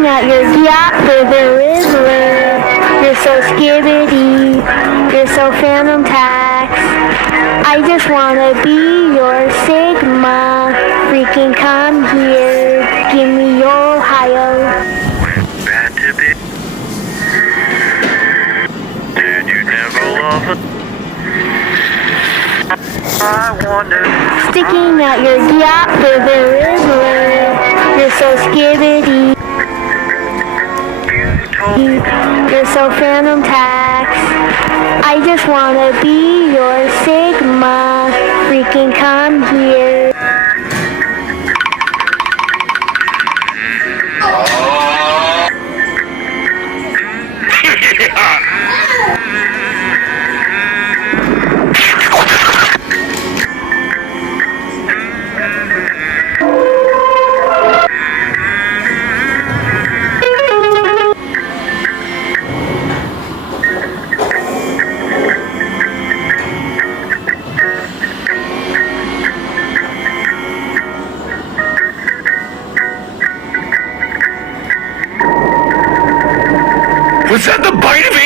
Sticking out your gap, the Riddler. You're so skibbity, you're so Phantom Tax. I just wanna be your Sigma. Freaking come here, give me your Ohio. Bad to be. Did you never love it? I wonder. Sticking out your gap, the Riddler. You're so skibbity, you're so Phantom Tax. I just wanna be your Sigma. Freaking come here. Was that the bite of